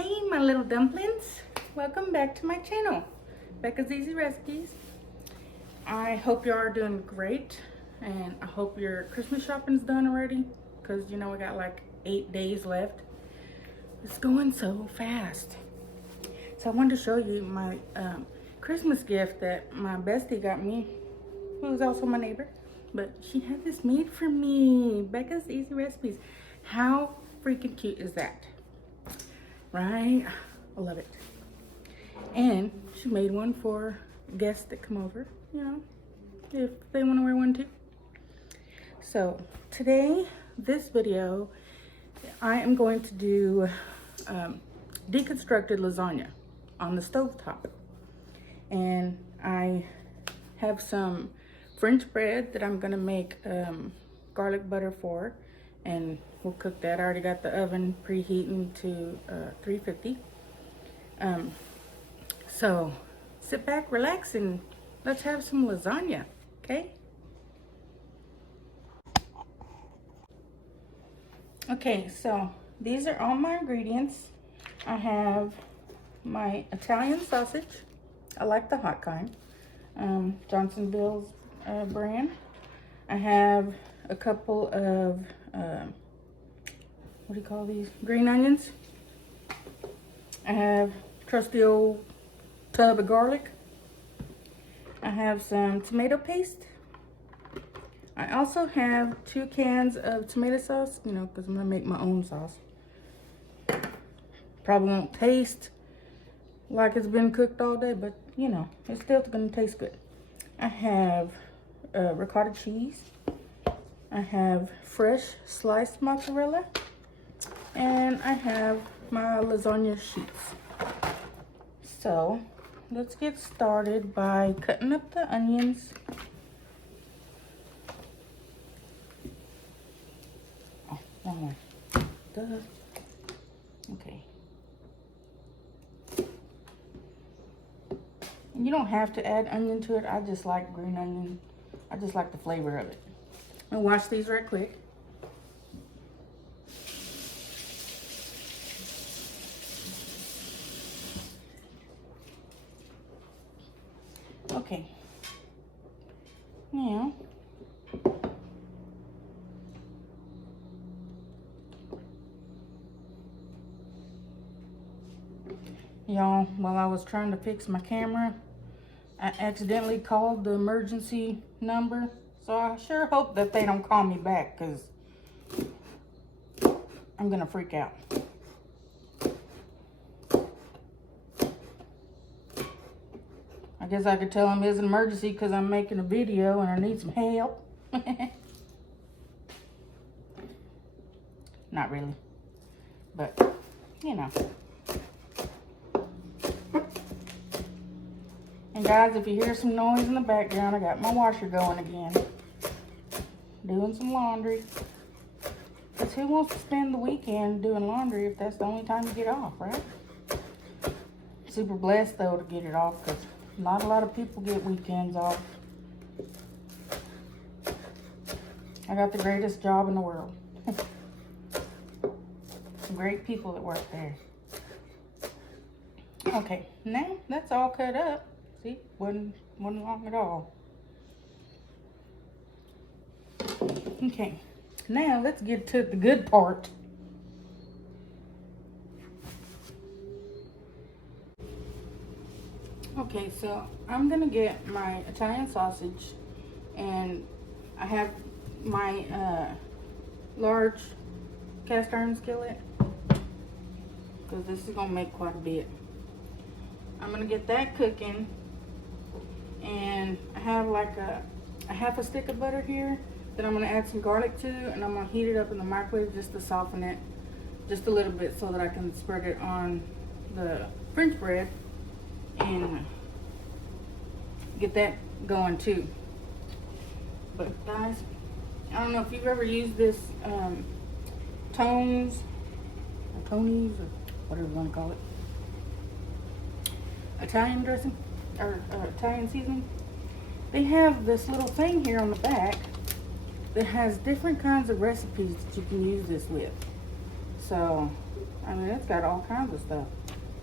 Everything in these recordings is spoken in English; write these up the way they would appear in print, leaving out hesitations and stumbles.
Hey my little dumplings, welcome back to my channel, Becca's Easy Recipes. I hope you are doing great, and I hope your Christmas shopping's done already, because you know we got like 8 days left. It's going so fast. So I wanted to show you my Christmas gift that my bestie got me, who's also my neighbor, but she had this made for me, Becca's Easy Recipes. How freaking cute is that? Right? I love it. And she made one for guests that come over, you know, if they want to wear one too. So today, this video, I am going to do deconstructed lasagna on the stovetop. And I have some French bread that I'm going to make garlic butter for, and we'll cook that. I already got the oven preheating to 350. So sit back, relax, and let's have some lasagna, okay? Okay, so these are all my ingredients. I have my Italian sausage. I like the hot kind, Johnsonville's brand. I have a couple of what do you call these? Green onions. I have trusty old tub of garlic. I have some tomato paste. I also have 2 cans of tomato sauce, you know, because I'm gonna make my own sauce. Probably won't taste like it's been cooked all day, but you know, it's still gonna taste good. I have ricotta cheese. I have fresh sliced mozzarella, and I have my lasagna sheets. So let's get started by cutting up the onions. Oh, wrong one. Duh. Okay. You don't have to add onion to it. I just like green onion. I just like the flavor of it. I'll wash these right quick. Okay. Now, y'all, while I was trying to fix my camera, I accidentally called the emergency number. So I sure hope that they don't call me back, because I'm gonna freak out. I guess I could tell them it's an emergency because I'm making a video and I need some help. Not really, but you know. And guys, if you hear some noise in the background, I got my washer going again. Doing some laundry. Because who wants to spend the weekend doing laundry if that's the only time you get off, right? Super blessed though to get it off, because not a lot of people get weekends off. I got the greatest job in the world. Some great people that work there. Okay, now that's all cut up. See, wasn't long at all. Okay, now let's get to the good part. Okay, so I'm gonna get my Italian sausage, and I have my large cast iron skillet, because this is gonna make quite a bit. I'm gonna get that cooking, and I have like a half a stick of butter here that I'm gonna add some garlic to, and I'm gonna heat it up in the microwave just to soften it just a little bit so that I can spread it on the French bread and get that going too. But guys, I don't know if you've ever used this Tony's or whatever you want to call it, Italian dressing or Italian seasoning. They have this little thing here on the back that has different kinds of recipes that you can use this with. So, I mean, it's got all kinds of stuff.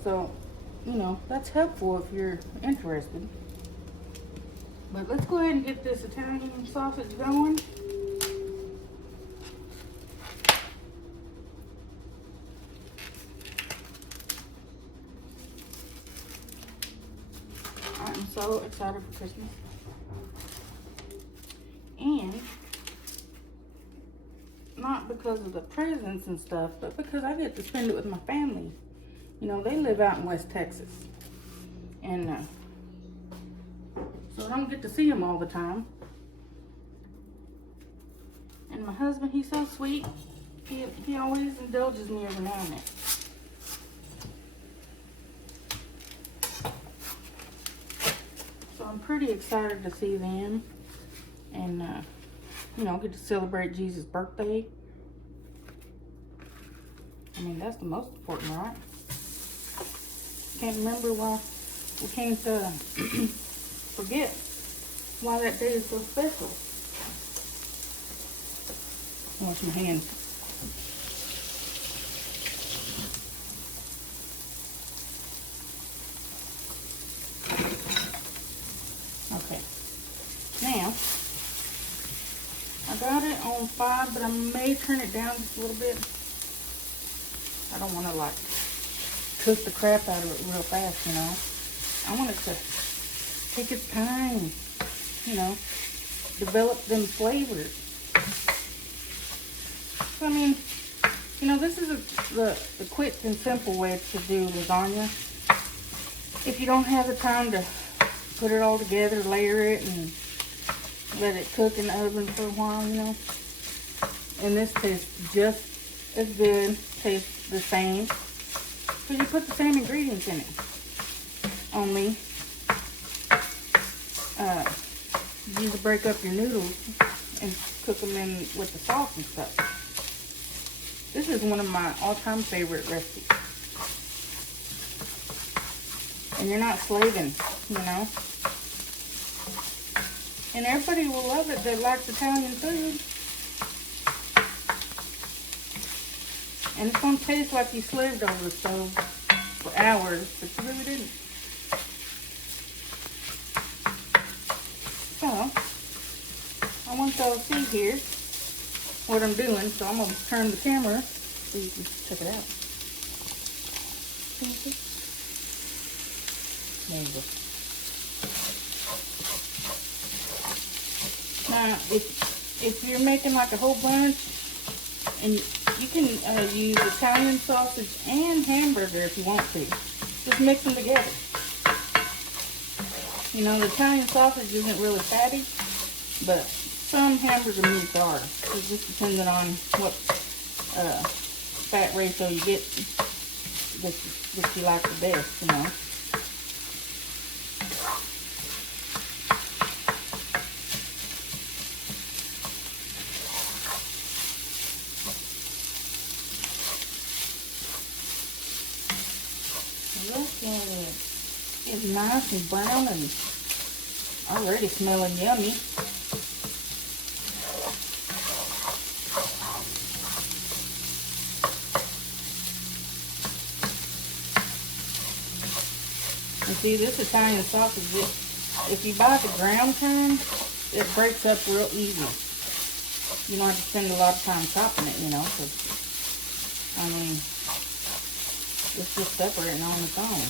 So, you know, that's helpful if you're interested. But let's go ahead and get this Italian sausage going. I'm so excited for Christmas. And not because of the presents and stuff, but because I get to spend it with my family. You know, they live out in West Texas. And so I don't get to see them all the time. And my husband, he's so sweet. He always indulges me every now and then. So I'm pretty excited to see them. And, you know, get to celebrate Jesus' birthday. I mean, that's the most important, right? Can't remember why we can't forget why that day is so special. Wash my hands. Okay. Now, I got it on 5, but I may turn it down just a little bit. I don't want to like cook the crap out of it real fast, you know. I want it to take its time, you know, develop them flavors. So, I mean, you know, this is the quick and simple way to do lasagna. If you don't have the time to put it all together, layer it, and let it cook in the oven for a while, you know. And this tastes just as good, tastes the same. Because you put the same ingredients in it. Only, you need to break up your noodles and cook them in with the sauce and stuff. This is one of my all-time favorite recipes. And you're not slaving, you know. And everybody will love it that likes Italian food. And it's going to taste like you slaved over the stove for hours, but you really didn't. So, I want y'all to see here what I'm doing. So I'm going to turn the camera so you can check it out. There you go. Now, if you're making like a whole bunch, and you can use Italian sausage and hamburger if you want to. Just mix them together. You know, the Italian sausage isn't really fatty, but some hamburger meats are. So just depending on what fat ratio you get that you like the best, you know. Look at it. It's nice and brown and already smelling yummy. And see, this Italian sausage, if you buy the ground kind, it breaks up real easy. You don't have to spend a lot of time chopping it, you know, because, I mean, it's just separating on its own.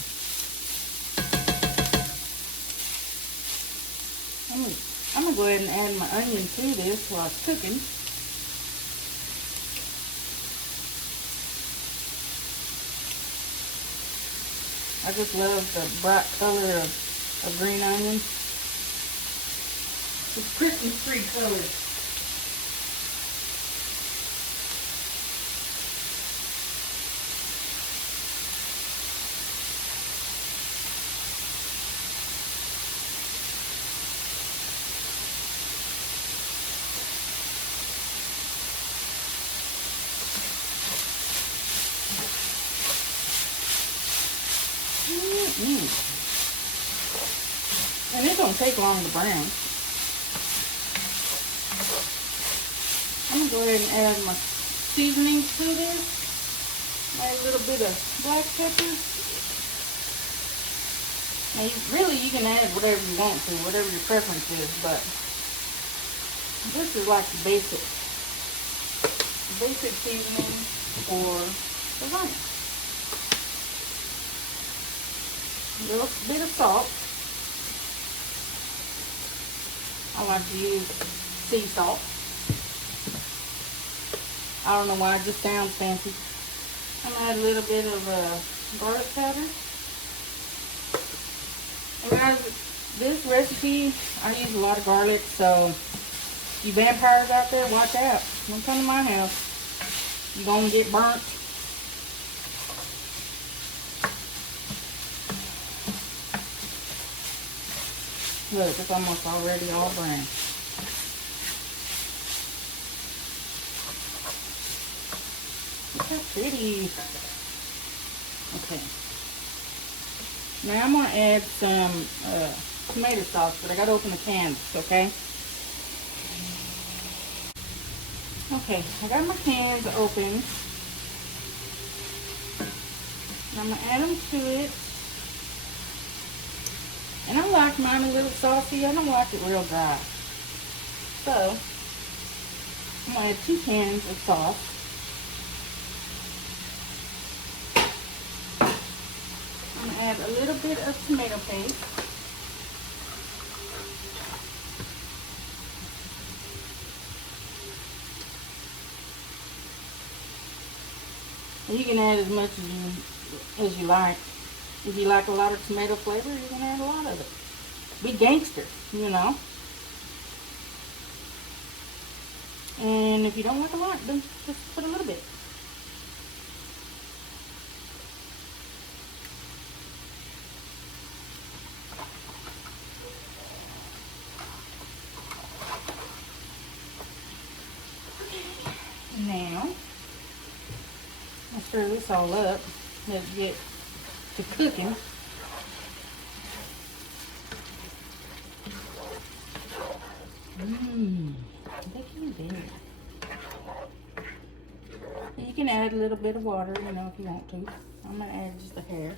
I'm going to go ahead and add my onion to this while it's cooking. I just love the bright color of green onions. It's Christmas tree color. And it don't take long to brown. I'm going to go ahead and add my seasonings to this. Add a little bit of black pepper. Now, you can add whatever you want to, whatever your preference is, but this is like the basic seasoning for lasagna. A little bit of salt. I like to use sea salt. I don't know why, it just sounds fancy. I'm gonna add a little bit of garlic powder. And guys, this recipe, I use a lot of garlic, so you vampires out there, watch out. Don't come to my house. You're gonna get burnt. Look, it's almost already all brown. Look how pretty. Okay. Now I'm gonna add some tomato sauce, but I gotta open the cans, okay? Okay, I got my cans open. I'm gonna add them to it. And I like mine a little saucy. I don't like it real dry. So, I'm gonna add 2 cans of sauce. I'm gonna add a little bit of tomato paste. You can add as much as you like. If you like a lot of tomato flavor, you can add a lot of it. Be gangster, you know. And if you don't like a lot, then just put a little bit. Now, I'll stir this all up. Let's get to cooking. Looking good. You can add a little bit of water, you know, if you want to. I'm gonna add just a hair.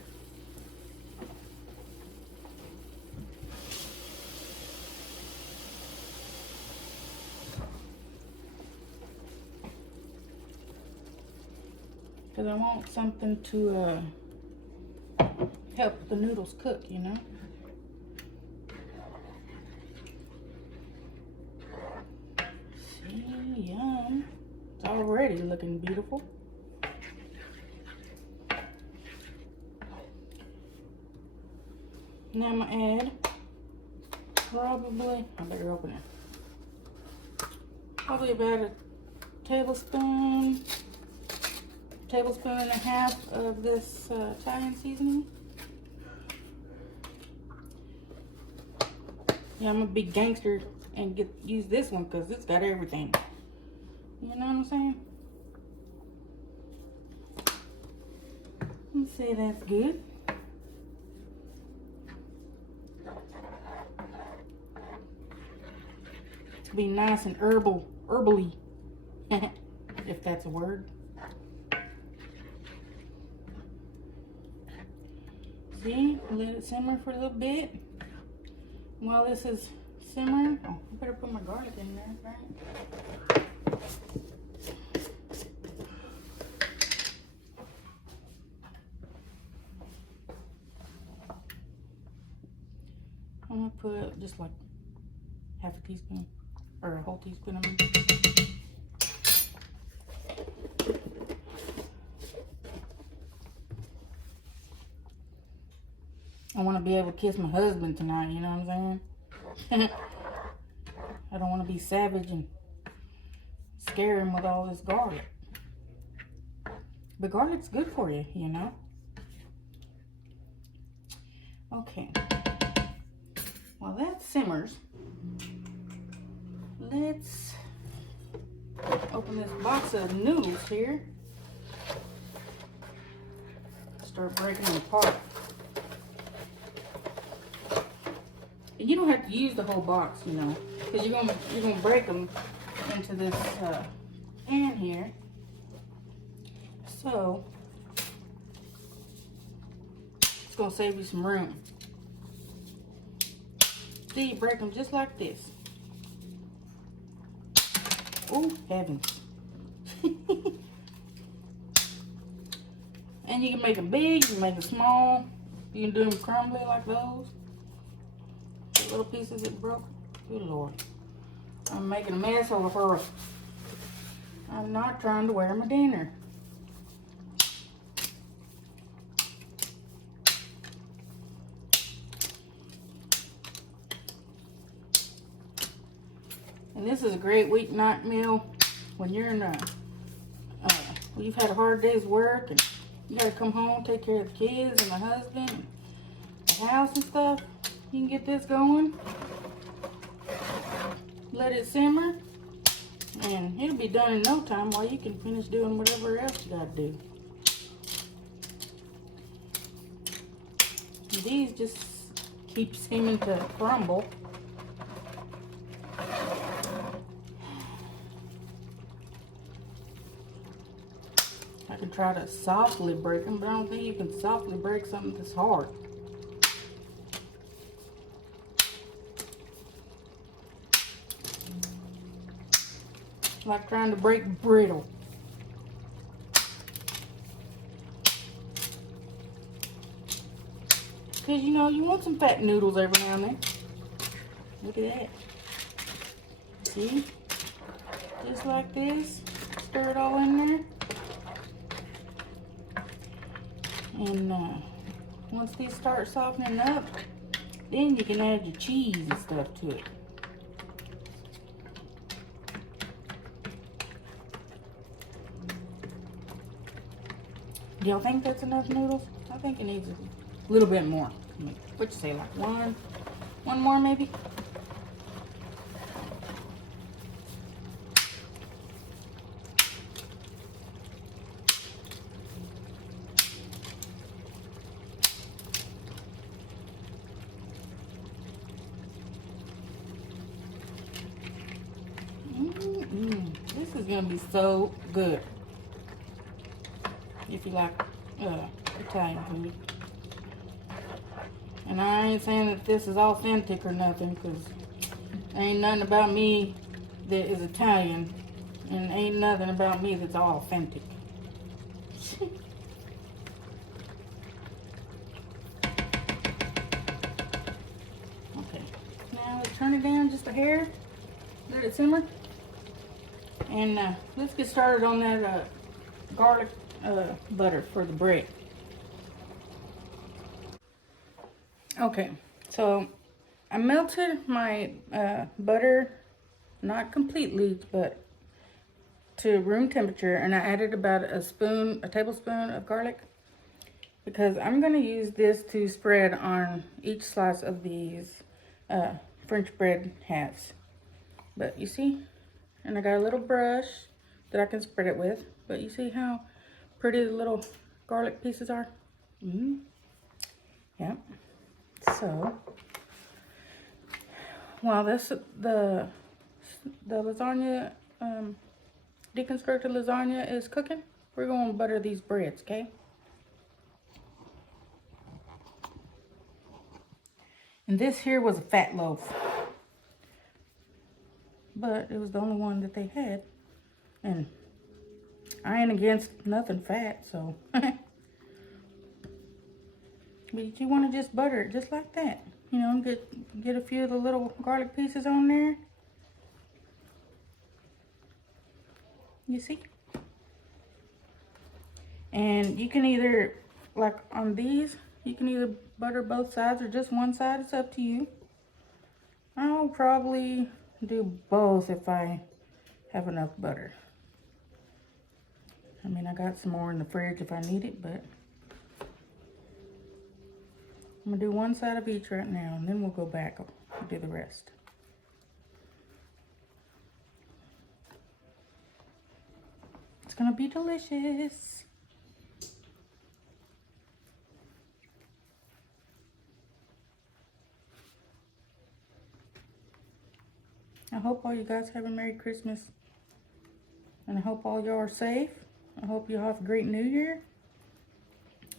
Because I want something to help the noodles cook, you know. See, yum. It's already looking beautiful. Now I'm gonna add probably, I better open it. Probably about a tablespoon and a half of this Italian seasoning. Yeah, I'm gonna be gangster and use this one because it's got everything. You know what I'm saying? Let's say that's good. To be nice and herbally, if that's a word. See, let it simmer for a little bit. While this is simmering, oh, I better put my garlic in there, right? I'm gonna put just like half a teaspoon, or a whole teaspoon of it. I want to be able to kiss my husband tonight, you know what I'm saying? I don't want to be savage and scare him with all this garlic. But garlic's good for you, you know? Okay. While that simmers, let's open this box of noodles here. Start breaking them apart. And you don't have to use the whole box, you know, because you're gonna break them into this pan here. So gonna save you some room. See, you break them just like this. Oh, heavens. And you can make them big, you can make them small. You can do them crumbly like those. The little pieces that broke. Good Lord. I'm making a mess over her. I'm not trying to wear my dinner. And this is a great weeknight meal when you're in you've had a hard day's work and you gotta come home, take care of the kids and the husband and the house and stuff. You can get this going. Let it simmer. And it'll be done in no time while you can finish doing whatever else you gotta do. And these just keep seeming to crumble. I can try to softly break them, but I don't think you can softly break something that's hard. Like trying to break brittle. Because you know, you want some fat noodles every now and then. Look at that. See? Just like this. Stir it all in there. And once these start softening up, then you can add your cheese and stuff to it. Do y'all think that's enough noodles? I think it needs a little bit more. What you say, like one more maybe? This is gonna be so good. If you like Italian food. And I ain't saying that this is authentic or nothing, because ain't nothing about me that is Italian, and ain't nothing about me that's all authentic. Okay, now let's turn it down just a hair, let it simmer, and let's get started on that garlic butter for the bread. Okay, so I melted my butter, not completely, but to room temperature, and I added about a tablespoon of garlic, because I'm going to use this to spread on each slice of these French bread halves. But you see, and I got a little brush that I can spread it with, but you see how pretty the little garlic pieces are? Yep. So while the lasagna, deconstructed lasagna is cooking, we're going to butter these breads, okay? And this here was a fat loaf, but it was the only one that they had, and I ain't against nothing fat, so. But you want to just butter it just like that. You know, get a few of the little garlic pieces on there. You see? And you can either, like on these, you can either butter both sides or just one side. It's up to you. I'll probably do both if I have enough butter. I mean, I got some more in the fridge if I need it, but I'm gonna do one side of each right now, and then we'll go back and do the rest. It's gonna be delicious. I hope all you guys have a Merry Christmas, and I hope all y'all are safe. I hope you have a great New Year,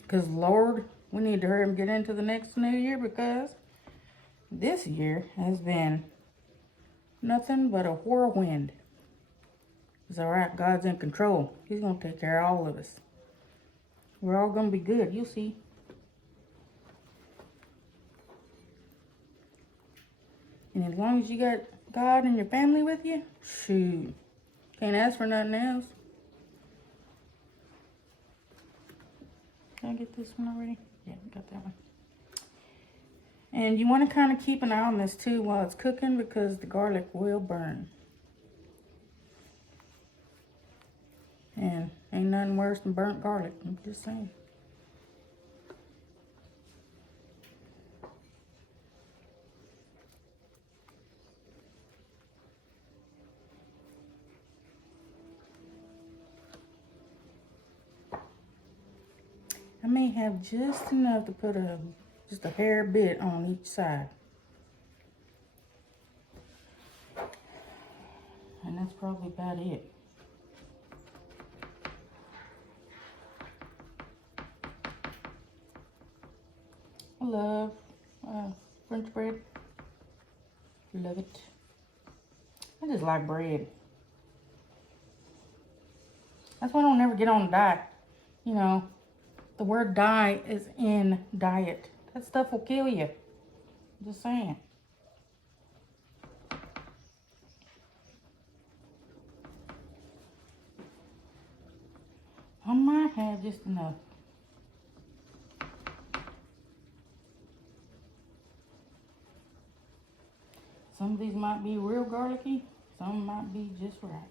because Lord, we need to hurry and get into the next new year because this year has been nothing but a whirlwind. It's all right. God's in control. He's going to take care of all of us. We're all going to be good. You'll see. And as long as you got God and your family with you, shoot, can't ask for nothing else. Did I get this one already? Yeah, got that one. And you want to kind of keep an eye on this too while it's cooking because the garlic will burn. And ain't nothing worse than burnt garlic, I'm just saying. I may have just enough to put just a hair bit on each side. And that's probably about it. I love French bread. Love it. I just like bread. That's why I don't ever get on a diet. You know, the word die is in diet. That stuff will kill you. Just saying. I might have just enough. Some of these might be real garlicky. Some might be just right.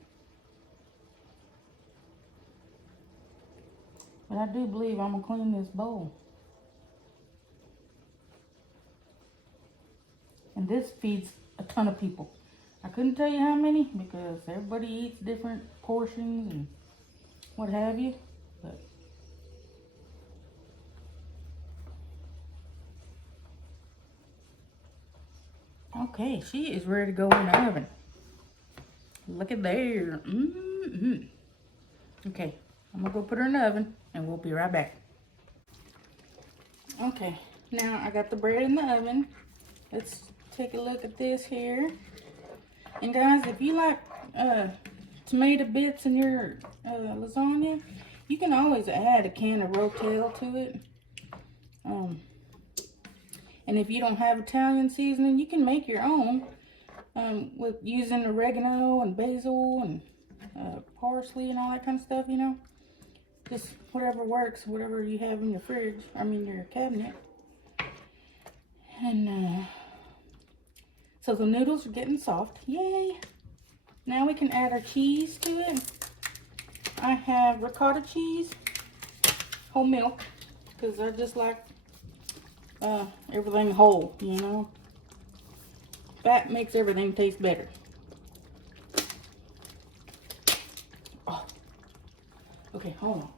But I do believe I'm going to clean this bowl. And this feeds a ton of people. I couldn't tell you how many because everybody eats different portions and what have you. But okay, she is ready to go in the oven. Look at there. Okay, I'm gonna go put her in the oven and we'll be right back. Okay, now I got the bread in the oven. Let's take a look at this here. And guys, if you like tomato bits in your lasagna, you can always add a can of Rotel to it. And if you don't have Italian seasoning, you can make your own with using oregano and basil and parsley and all that kind of stuff, you know. Just whatever works, whatever you have in your fridge, your cabinet. And so the noodles are getting soft. Yay! Now we can add our cheese to it. I have ricotta cheese, whole milk, because I just like everything whole, you know. Fat makes everything taste better. Oh. Okay, hold on.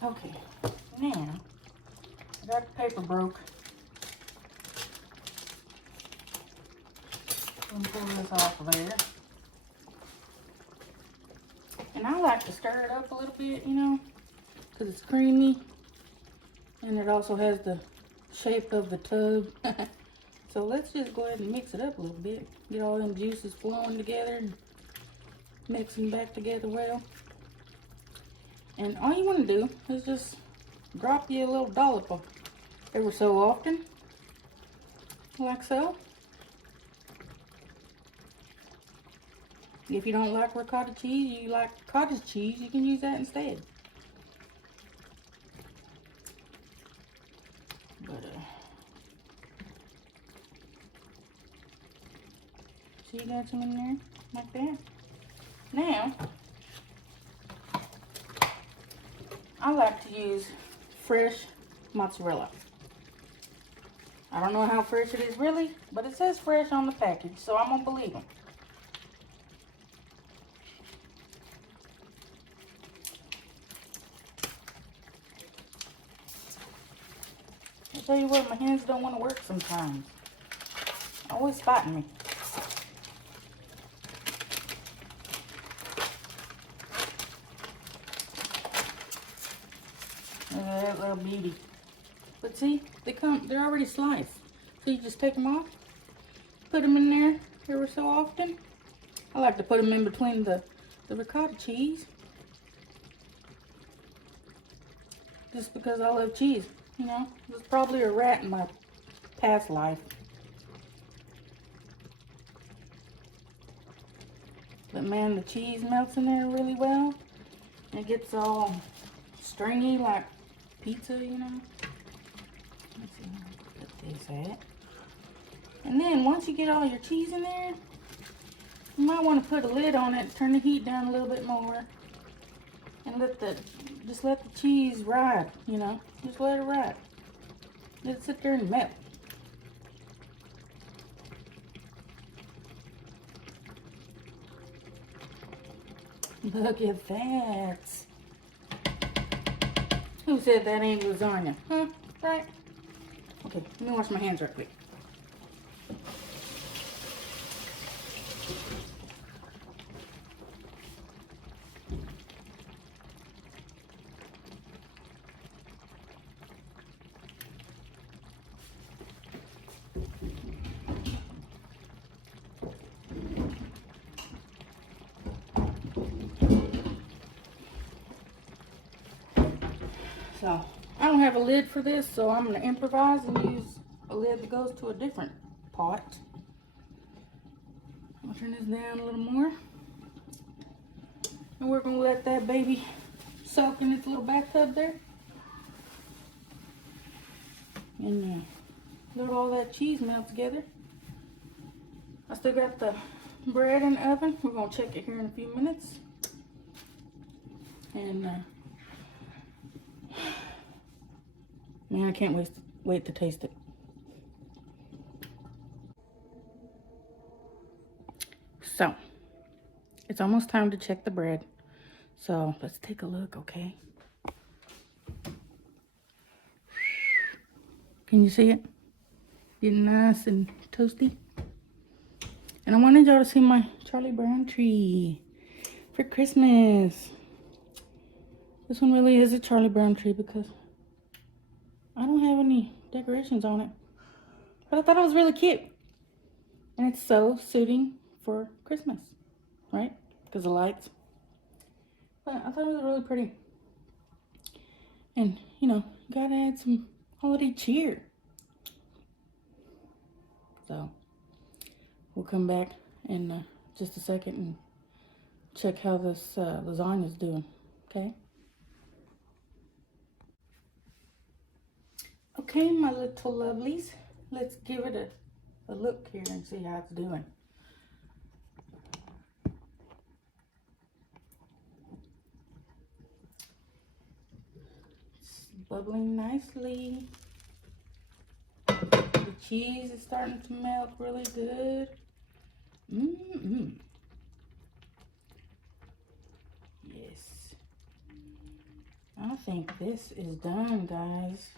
Okay, now I got the paper broke. I'm gonna pull this off of there. And I like to stir it up a little bit, you know, because it's creamy. And it also has the shape of the tub. So let's just go ahead and mix it up a little bit. Get all them juices flowing together and mixing back together well. And all you want to do is just drop you a little dollop of every so often. Like so. If you don't like ricotta cheese, you like cottage cheese, you can use that instead. But, so you got some in there, like that. Now, I like to use fresh mozzarella. I don't know how fresh it is really, but it says fresh on the package, so I'm gonna believe them. I tell you what, my hands don't want to work sometimes. Always spotting me. Look at that little beauty. But see, they're already sliced. So you just take them off, put them in there every so often. I like to put them in between the ricotta cheese. Just because I love cheese, you know. I was probably a rat in my past life. But man, the cheese melts in there really well. And it gets all stringy like pizza, you know. Let's see how I put this at. And then once you get all your cheese in there, you might want to put a lid on it, turn the heat down a little bit more, and just let the cheese ride, you know. Just let it ride. Let it sit there and melt. Look at that. Who said that ain't lasagna? Huh? Right? Okay, let me wash my hands real quick. So, I don't have a lid for this, so I'm going to improvise and use a lid that goes to a different pot. I'll turn this down a little more. And we're going to let that baby soak in its little bathtub there. And let all that cheese melt together. I still got the bread in the oven. We're going to check it here in a few minutes. And man, I can't wait to taste it. So, it's almost time to check the bread. So, let's take a look, okay? Can you see it? Getting nice and toasty. And I wanted y'all to see my Charlie Brown tree for Christmas. This one really is a Charlie Brown tree because I don't have any decorations on it. But I thought it was really cute. And it's so suiting for Christmas, right? Because of lights. But I thought it was really pretty. And, you know, gotta add some holiday cheer. So, we'll come back in just a second and check how this lasagna is doing, okay? Okay, my little lovelies, let's give it a look here and see how it's doing. It's bubbling nicely. The cheese is starting to melt really good. Yes. I think this is done, guys.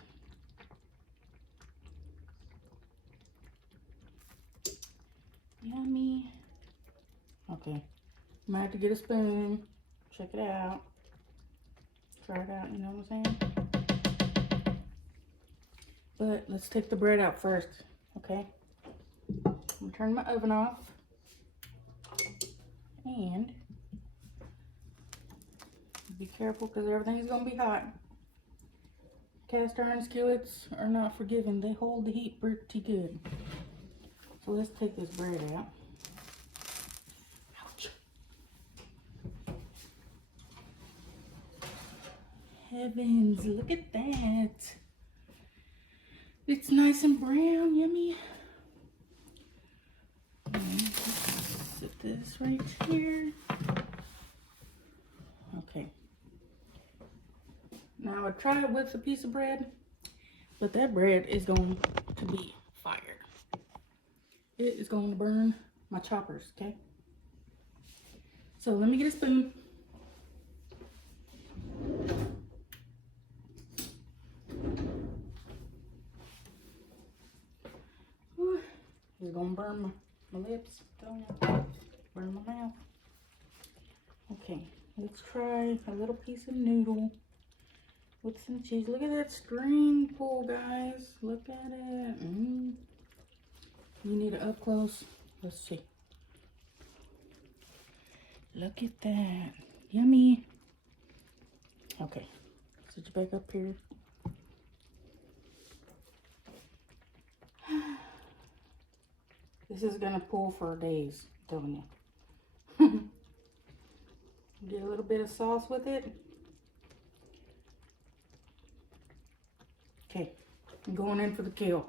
Yummy. Okay. Might have to get a spoon. Check it out. Try it out, you know what I'm saying? But let's take the bread out first, okay? I'm gonna turn my oven off. And be careful because everything's gonna be hot. Cast iron skillets are not forgiving. They hold the heat pretty good. So let's take this bread out. Ouch. Heavens, look at that. It's nice and brown, yummy. Set this right here. Okay. Now I tried it with a piece of bread, but that bread is going to be fire. It is going to burn my choppers, okay? So let me get a spoon. Whew. it's gonna burn my lips. Don't you? Burn my mouth. Okay, let's try a little piece of noodle with some cheese. Look at that string pull, guys. Look at it. You need it up close. Let's see. Look at that. Yummy. Okay, sit you back up here. This is gonna pull for days, I'm telling you. Get a little bit of sauce with it. Okay, I'm going in for the kill.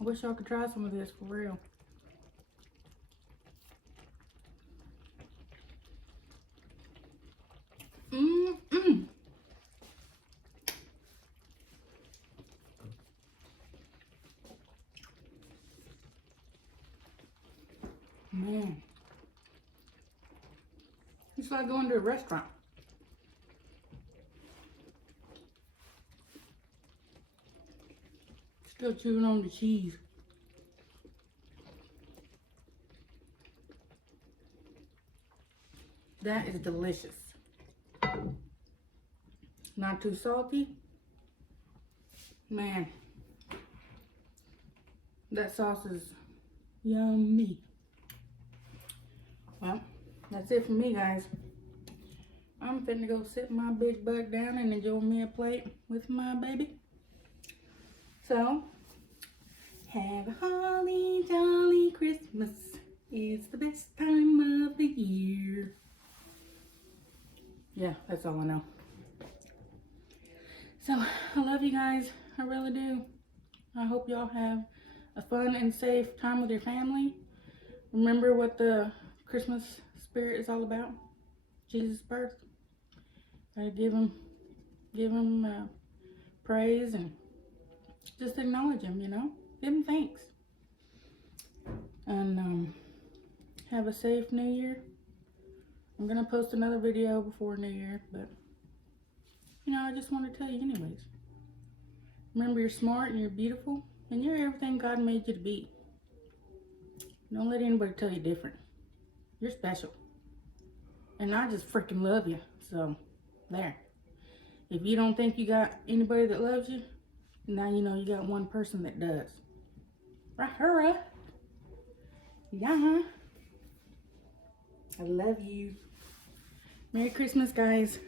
I wish y'all could try some of this for real. Man, it's like going to a restaurant. Still chewing on the cheese. That is delicious. Not too salty. Man, that sauce is yummy. Well, that's it for me, guys. I'm finna go sit my big butt down and enjoy me a plate with my baby. So, have a holly jolly Christmas. It's the best time of the year. Yeah, that's all I know. So, I love you guys. I really do. I hope y'all have a fun and safe time with your family. Remember what the Christmas spirit is all about. Jesus' birth. Gotta give him praise and just acknowledge him, you know. Give him thanks. And have a safe New Year. I'm gonna post another video before New Year, but you know, I just want to tell you anyways. Remember, you're smart and you're beautiful and you're everything God made you to be. Don't let anybody tell you different. You're special. And I just freaking love you. So, there. If you don't think you got anybody that loves you, now you know you got one person that does. Right, hurrah. Yeah. I love you. Merry Christmas, guys.